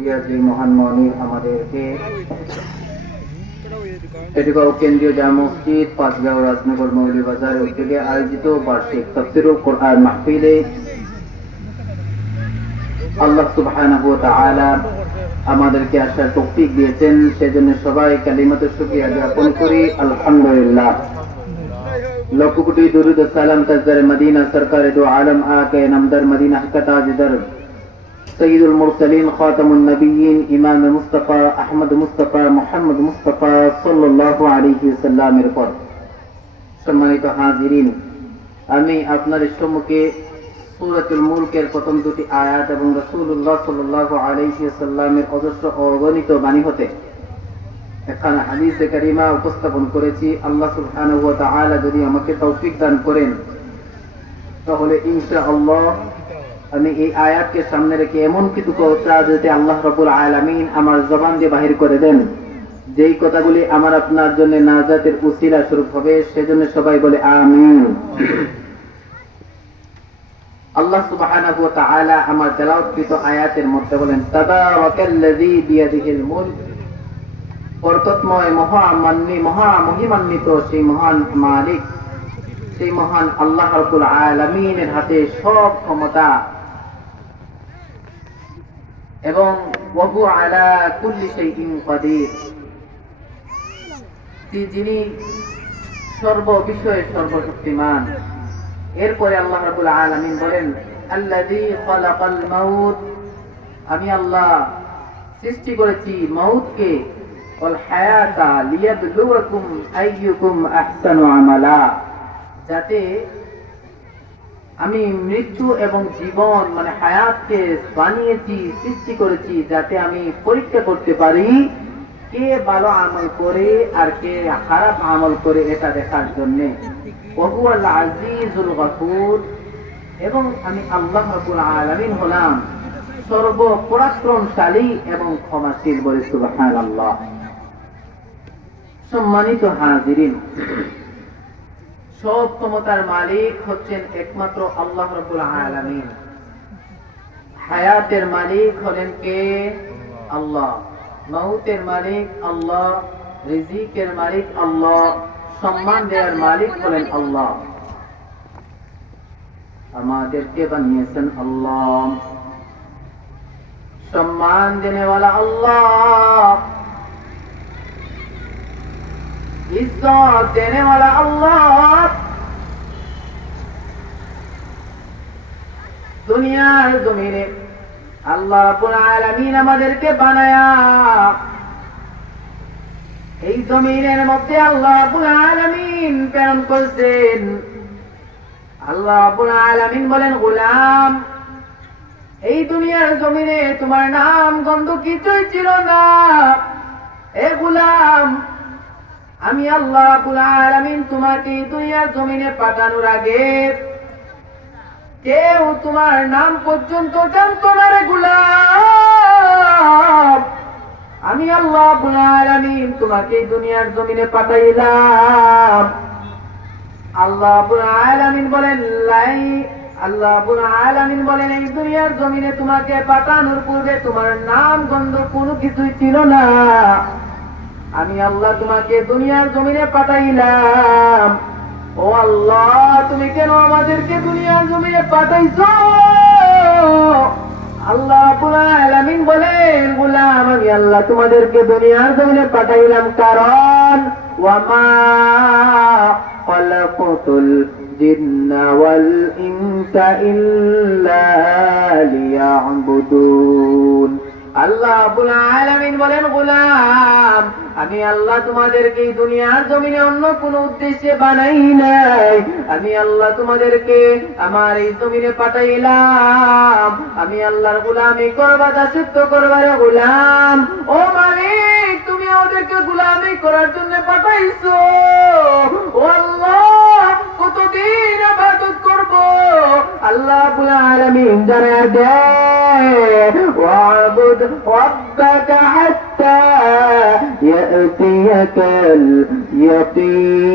ইয়াজি মহান মনির আমাদেরকে এটিকাও কেন্দ্রীয় জামে মসজিদ পাঁচগাঁও রাজনগর মৌলভীবাজার উদ্যোগে আয়োজিত বার্ষিক তাফসীরুল কোরআন মাহফিলে আল্লাহ সুবহানাহু ওয়া তাআলা আমাদেরকে আসার তৌফিক দিয়েছেন, সেজন্য সবাই কালিমাতুশ শুকরিয়া জ্ঞাপন করি। আলহামদুলিল্লাহ। লক্ষ কোটি দুরুদ ও সালাম তাজদার মদিনা সরকারে দো আলম আকে নামদার মদিনা কা তাজদার সৈয়দুল মুরসালিন খাতামুন নবিয়্যিন ইমাম মুস্তাফা আহমদ মুস্তাফা মুহাম্মদ মুস্তাফা সাল্লাল্লাহু আলাইহি ওয়াসাল্লামের পর। সম্মানিত হাজিরিন, আমি আপনাদের সম্মুখে সূরাতুল মুলকের প্রথম দুটি আয়াত এবং রাসূলুল্লাহ সাল্লাল্লাহু আলাইহি ওয়াসাল্লামের অজস্র অগণিত বাণী হতে এখানে হাদিসে কারিমা উপস্থাপন করেছি। আল্লাহ সুবহানাহু ওয়া তাআলা যদি আমাকে তৌফিক দান করেন তাহলে ইনশাআল্লাহ আমি এই আয়াতকে সামনে রেখে এমন কিছু কথা যদি আল্লাহ রাব্বুল আলামিন আমার জবান দিয়ে বাহির করে দেন, যেই কথাগুলি আমার আপনার জন্য নাজাতের উসিলা স্বরূপ হবে, সেজন্য সবাই বলে আমিন। আল্লাহ সুবহানাহু ওয়া তাআলা আমার তেলাওয়াতকৃত আয়াতের মধ্যে বলেন, তাবারাকাল্লাযী বিয়াদিহিল মুলক, বরকতময় মহামহিমান্বিত সেই মহান মালিক, সেই মহান আল্লাহ রাব্বুল আলামিনের হাতে সব ক্ষমতা এবং ওয়া হুয়া আলা কুল্লি শাইইন কাদির, যিনি সর্ব বিষয়ে সর্বশক্তিমান। এরপরে আল্লাহ রাব্বুল আলামিন বলেন, আল্লাযী খালাকাল মাউত, আমি আল্লাহ সৃষ্টি করেছি মাউতকে, ওয়াল হায়াতা লিয়াবলুয়াকুম আইয়ুকুম আহসানু আমালা, যাতে আমি মৃত্যু এবং জীবন মানে হায়াতকে বানিয়েছি, সৃষ্টি করেছি, যাতে আমি পরীক্ষা করতে পারি কে ভালো আমল করে আর কে খারাপ আমল করে, এটা দেখার জন্য। ওয়া হুয়াল আজিজুল গফুর, এবং আমি আল্লাহ রাব্বুল আলামিন হলাম সর্বপরাক্রমশালী এবং ক্ষমাশীল। বলে সুবহানাল্লাহ। সম্মানিত হাজিরিন, সব ক্ষমতার মালিক হচ্ছেন একমাত্র আল্লাহ রাব্বুল আলামিন। হায়াতের মালিক হলেন কে? আল্লাহ। মউতের মালিক আল্লাহ, রিজিকের মালিক আল্লাহ, সম্মান দেওয়ার মালিক হলেন আল্লাহ। আমাদেরকে বানিয়েছেন আল্লাহ, সম্মান দেনেওয়ালা আল্লাহ, ইজ্জত দেনেওয়ালা আল্লাহ। দুনিয়ার জমিনে আল্লাহ রাব্বুল আলামিন আমাদেরকে বানায়া এই জমিনের মধ্যে আল্লাহ রাব্বুল আলামিন প্রেরণ করেছেন। আল্লাহ রাব্বুল আলামিন বলেন, গোলাম, এই দুনিয়ার জমিনে তোমার নাম গন্ধ কিছুই ছিল না। এ গোলাম, আমি আল্লাহ রাব্বুল আলামিন তোমাকে দুনিয়ার জমিনে পাঠানোর আগে কেউ তোমার নাম পর্যন্ত জানতো না রে গোলাম। আমি আল্লাহ রাব্বুল আলামিন তোমাকে দুনিয়ার জমিনে পাঠাইলাম। আল্লাহ রাব্বুল আলামিন বলেন, আল্লাহ রাব্বুল আলামিন বলেন, এই দুনিয়ার জমিনে তোমাকে পাঠানোর পূর্বে তোমার নাম গন্ধ কোনো কিছুই ছিল না। আমি আল্লাহ তোমাকে দুনিয়ার জমিনে পাঠাইলাম। ও আল্লাহ, তুমি কেন আমাদেরকে দুনিয়ার জমিনে পাঠাইছো? আল্লাহ রাব্বুল আলামিন বলেন, গোলাম, আমি আল্লাহ তোমাদেরকে দুনিয়ার জমিনে পাঠাইলাম কারণ ওয়ামা খালাকাতুল জিন্না ওয়াল ইনসা ইল্লা লিয়াবুদুন। আল্লাহ রাব্বুল আলামিন বলেন, গোলাম, আমি আল্লাহ তোমাদেরকে দুনিয়ার জমিনে অন্য কোন উদ্দেশ্যে বানাই নাই। আমি আল্লাহ তোমাদেরকে আমার এই জমিনে পাঠাইলাম আমি আল্লাহর গোলামি করবা, দাসত্ব করবার গোলাম। ও মালিক, তুমি আমাদেরকে গোলামি করার জন্য পাঠাইছো। ও আল্লাহ, কতদিন ইবাদত করব? আল্লাহ রাব্বুল আলামিন জানায় দেয়, ওয়াবুদ রাব্বাকা হাত্তা ইয়াতিয়াকাল ইয়াকিন।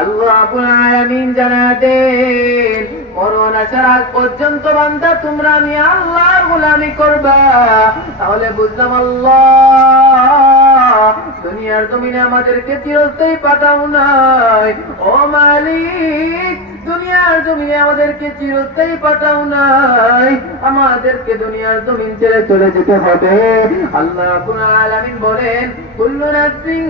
আল্লাহ রাব্বুল আলামিন জানায় দেন, মরণ আসার আগ পর্যন্ত বান্দা তোমরা আমি আল্লাহর গোলামি করবা, তাহলে বুঝলাম আল্লাহ দুনিয়ার জমিনে আমাদেরকে চিরস্থায়ী পাঠাও নাই। ও মালিক, দুনিয়ার জমিনে আমাদেরকে চিরস্থায়ী পাঠাও নাই, আমাদেরকে দুনিয়ার জমিন ছেড়ে চলে যেতে হবে। আল্লাহ রাব্বুল আলামিন বলেন কুল্লু নাফসিন